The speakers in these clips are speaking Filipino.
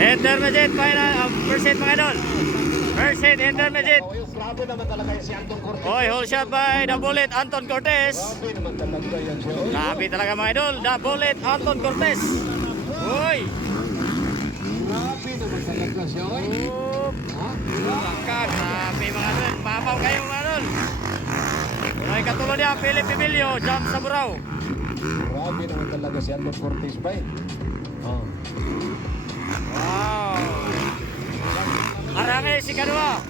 Intermediate final, uh, first hit mga idol. First hit, intermediate. Yung grabe naman talaga yan si Anton Cortez. Oy, whole shot by the bullet, Anton Cortez. Grabe naman talaga yan siya. Oy, Grabe talaga mga idol, the bullet, Anton Cortez. Uy! Grabe naman talaga siya. Oy. Grabe mga idol. Papaw kayo mga idol. Ay, katulad niya, Philip Emilio, jump sa buraw. Grabe naman talaga si Anton Cortez ba eh. Oh. Wow! Arangay si Kanua.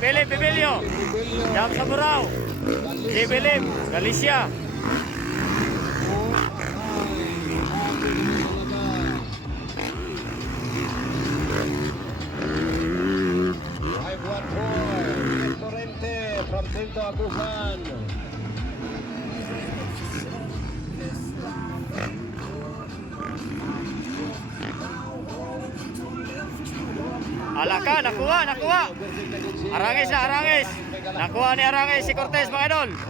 Philip Emilio, jump sa buraw. Si Philip, Galicia. From Tinto Agusan. Alaka, nakuha, nakuha. Arangis na, Arangis. Nakuha ni Arangis si Cortez, mga idol. Na.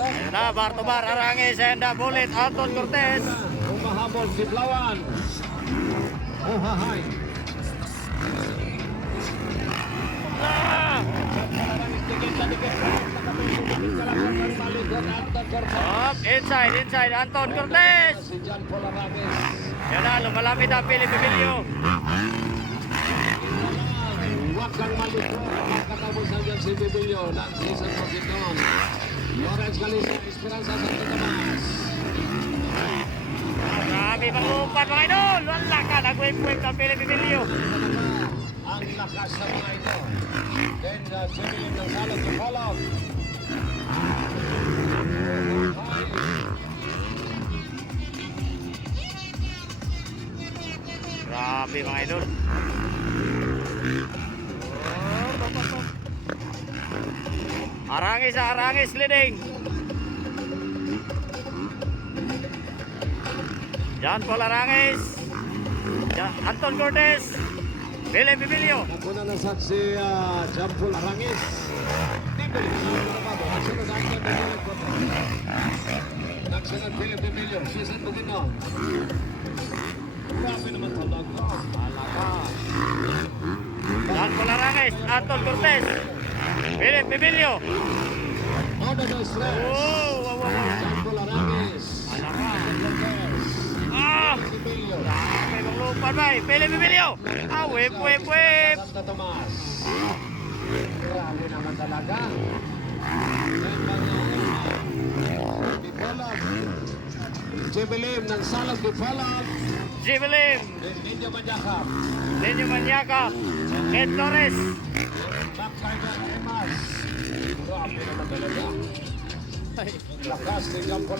Ayan na, bar to bar, Arangis and the bullet, Anton Cortez. Umahabol si Blawan. Up, inside, inside, Anton Cortez. Yan na, lumalapit ang Philip Emilio. Huwag kang malito. Makatapusan dyan si Bibilio ng Jason Pagkiton. Lawrence Galisa, Esperanza Santo Tomas. Grabe mga upan mga idol. Wala ka, nag-wave-wave ng Philip Emilio. Ang lakas ng mga ito. Then, uh, Jubilin ng Salad to follow. Grabe mga idol. Arangis na Arangis leading. John Paul Arangis. Anton Cortez. Philip Emilio. Ako na nasak si uh, John Paul Arangis. Nagsunod Philip Emilio, Season Bugino. John Paul Arangis. Anton Cortez. Philip of the stress. Oh, wow, wow, wow. John Paul Arangis. Alaka. Cortez. Ah! May mga lupan ba eh. Philip Emilio. Ah, whip, whip, whip. Grabe naman talaga. Jibilim ng Salag Bipalag. Jivelim. Ninyo Manyakap. Lenyo Maniaca. Ed Torres. Backside Emas. Grabe naman talaga. Lakas ni Jampo.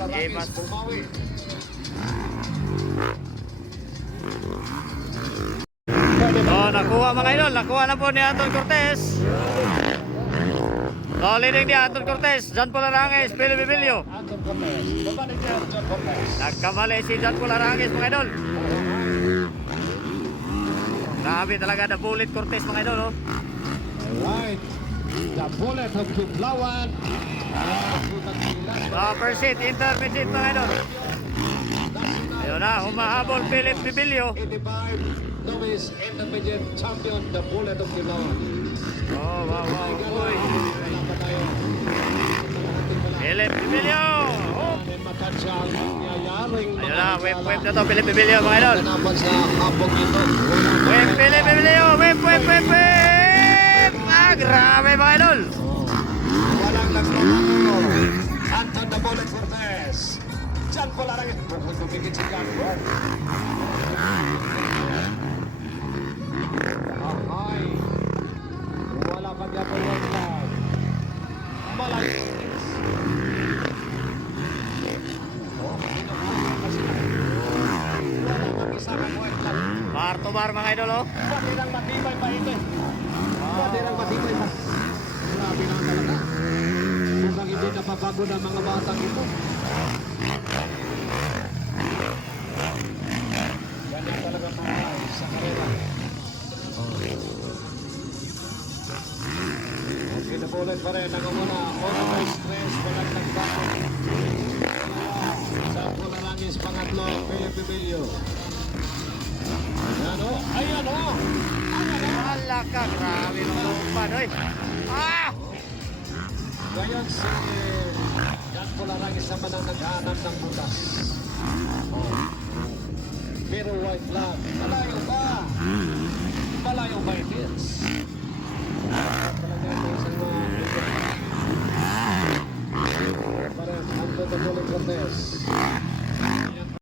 Oh, nakuha mga idol. Nakuha na po ni Anton Cortez. Oh, leading ni Anton Cortez. John Paul Arangues, Philip Emilio. Anton Cortez. Nagkamali si John Paul Arangues mga idol. Grabe talaga na bullet Cortez mga idol. Oh. Right. The bullet of Kiblawan. Oh, first hit, intermediate mga idol. Ayun na, humahabol Philip Emilio. 85 novice intermediate champion, the bullet of Kiblawan. Oh, wow, wow. Uy. Philip Emilio. Oh. Ayun na, wave wave na to Philip Emilio mga idol. Ganapan sa hapong ito. Wave Philip Emilio, wave, wave, wave, wave. Ah, grabe mga idol. Walang nagmamano. Anton the Bullet Cortez. Diyan po larang ito. Bukod tumigit si Gangwar. Ahay. Wala pa niya po yung flag. Malaki. Oh, kasi wala pang isa ka po yung flag. Bar to bar mga idol oh. Pwede lang matibay pa ito. Pwede lang matibay pa. Grabe naman talaga. Mukhang hindi napabago ng mga batang ito. Ganyan talaga mga sa karera. Okay na bullet pa rin. Nangunguna. All by stress. Walang nagbago. Sa Polarangis, pangatlo. Philip Emilio. Ayan o, ayan o. Wala ka, grabe mga kumpan, oy. Ah! Ngayon si Jan Polarang isa man ang naghahanap ng butas. Oh. Pero white flag, malayo pa.